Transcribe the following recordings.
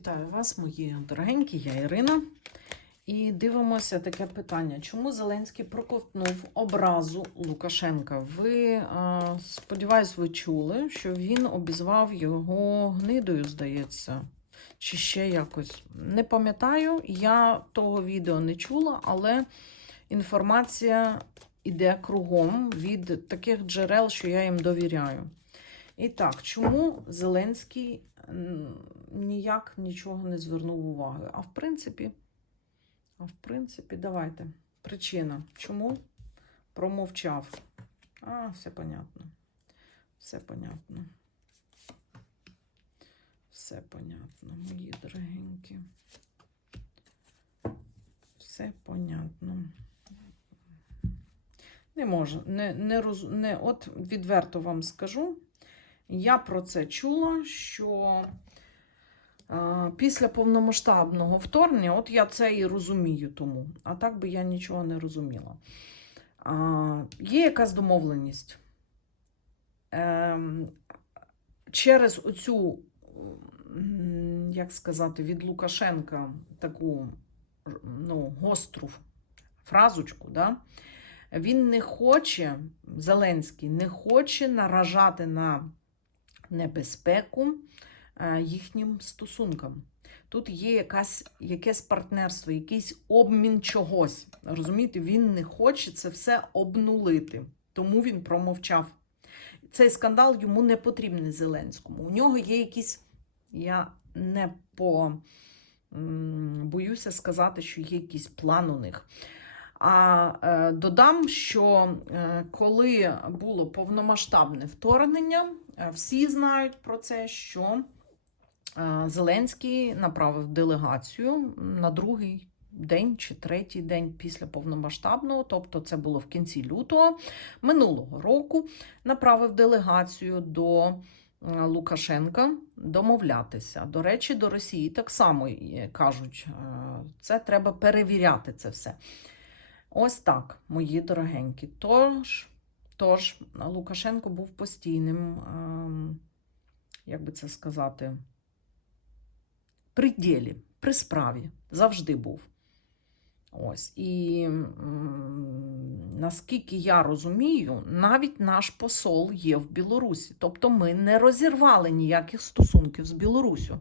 Вітаю вас, мої дорогенькі, я Ірина. І дивимося таке питання: чому Зеленський проковтнув образу Лукашенка? Ви, е, сподіваюсь, ви чули, що він обізвав його гнидою, здається, чи ще якось. Не пам'ятаю, я того відео не чула, але інформація іде кругом від таких джерел, що я їм довіряю. І так, чому Зеленський ніяк нічого не звернув уваги? А в принципі, а в принципі, давайте. Причина. Чому промовчав? А, все понятно. Все понятно. Все понятно, мої дорогенькі. Все понятно. Не можу, не, не, роз, не, от відверто вам скажу. Я про це чула, що після повномасштабного вторгнення, от я це і розумію тому, а так би я нічого не розуміла. Є якась домовленість. Е, через оцю, як сказати, від Лукашенка таку ну, гостру фразочку, да? він не хоче, Зеленський не хоче наражати на небезпеку е, їхнім стосункам. Тут є якась, якесь партнерство, якийсь обмін чогось. Розумієте, він не хоче це все обнулити, тому він промовчав. Цей скандал йому не потрібний Зеленському. У нього є якісь, я не по боюся сказати, що є якийсь план у них. А е, додам, що е, коли було повномасштабне вторгнення, е, всі знають про це, що е, Зеленський направив делегацію на другий день чи третій день після повномасштабного, тобто це було в кінці лютого минулого року, направив делегацію до е, Лукашенка домовлятися. До речі, до Росії так само е, кажуть, е, це треба перевіряти це все. Ось так, мої дорогенькі. Тож, тож Лукашенко був постійним, ем, як би це сказати, при ділі, при справі. Завжди був. Ось. І наскільки я розумію, навіть наш посол є в Білорусі. Тобто ми не розірвали ніяких стосунків з Білорусю.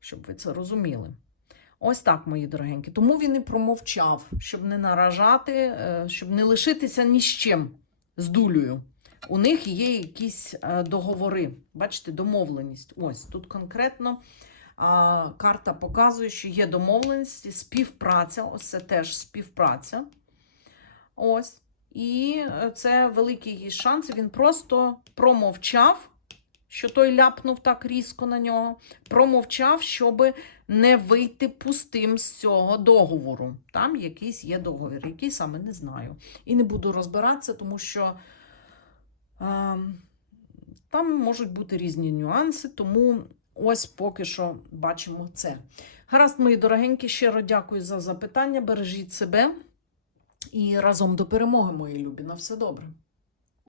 Щоб ви це розуміли. Ось так, мої дорогенькі. Тому він і промовчав, щоб не наражати, е, щоб не лишитися ні з чим з дулею. У них є якісь е, договори. Бачите, домовленість. Ось тут конкретно карта показує, що є домовленість, співпраця. Ось це теж співпраця. Ось. І е, це великий шанс. Він просто промовчав. Що той ляпнув так різко на нього, промовчав, щоби не вийти пустим з цього договору. Там якийсь є договір, який саме не знаю. І не буду розбиратися, тому що а, там можуть бути різні нюанси, тому ось поки що бачимо це. Гаразд, мої дорогенькі, щиро дякую за запитання. Бережіть себе і разом до перемоги, мої любі. На все добре.